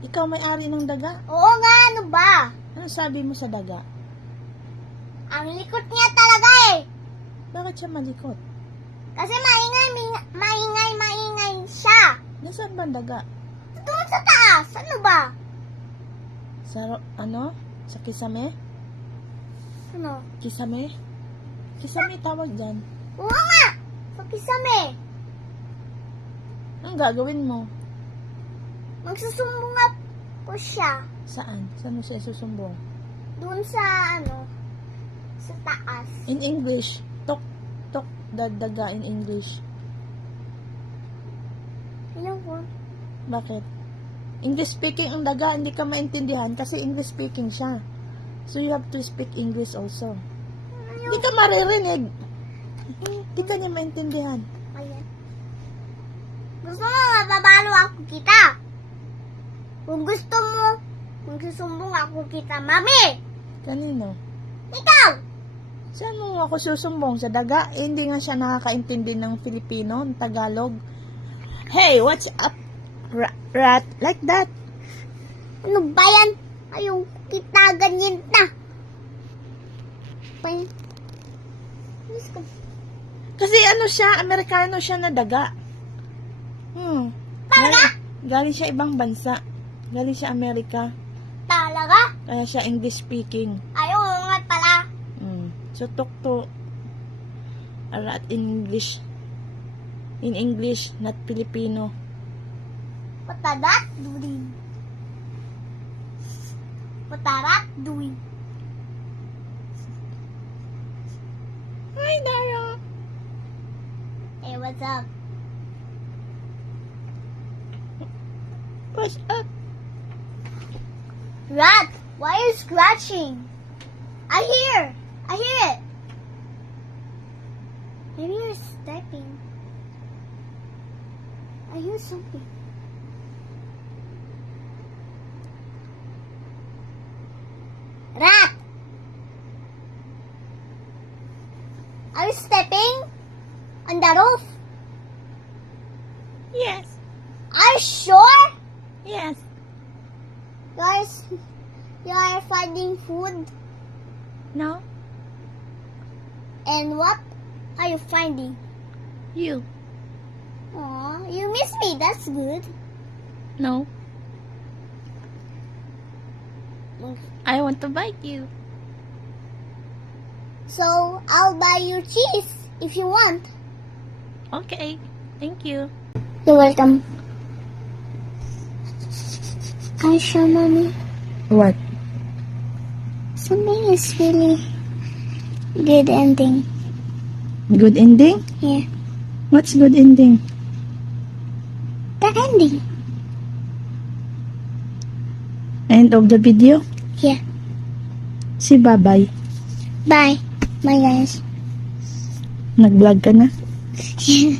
Ikaw may-ari ng daga? Oo nga, ano ba? Ano sabi mo sa daga? Ang likot niya talaga eh. Bakit siya malikot? Kasi maingay siya. Nasaan ba ang daga? Doon sa taas, ano ba? Sa, Sa kisame? Ano? Kisame? Kisame tawag dyan. Oo nga, sa kisame. Anong gagawin mo? Magsusumbong po siya. Saan? Saan mo siya susumbong? Doon sa sa taas. In English. Tok daga in English. Alam ko. Bakit? English speaking ang daga, hindi ka maintindihan kasi English speaking siya. So you have to speak English also. Hindi ka maririnig. Hindi ka niya maintindihan. Ayan. Gusto mo mababalo ako kita? Kung gusto mo, magsusumbong ako kita, Mami! Kanino? Ikaw! Saan mo ako susumbong? Sa daga? Eh, hindi nga siya nakakaintindi ng Filipino, ng Tagalog. Hey, what's up? Rat, like that. Ano ba yan? Ayaw kita ganyan na. Kasi siya, Amerikano siya na daga. Talaga? Galing siya ibang bansa. Galing siya Amerika. Talaga? Kaya siya English speaking. Ayaw nga pala. So, talk to a rat in English. In English, not Filipino. What a rat doing? What a rat doing? Hi, Dara. Hey, what's up? What's up? Rat, why are you scratching? I hear it. Maybe you're stepping. I hear something. Rat! Are you stepping on the roof? Yes. Are you sure? Yes. You are finding food? No? And what are you finding? You. Aw, you miss me. That's good. No. I want to bite you. So, I'll buy you cheese if you want. Okay. Thank you. You're welcome. Can you show mommy? What? Something is really good ending. Good ending? Yeah. What's good ending? The ending. End of the video? Yeah. Si bye-bye. Bye. Bye, guys. Nag-vlog ka na? Yeah.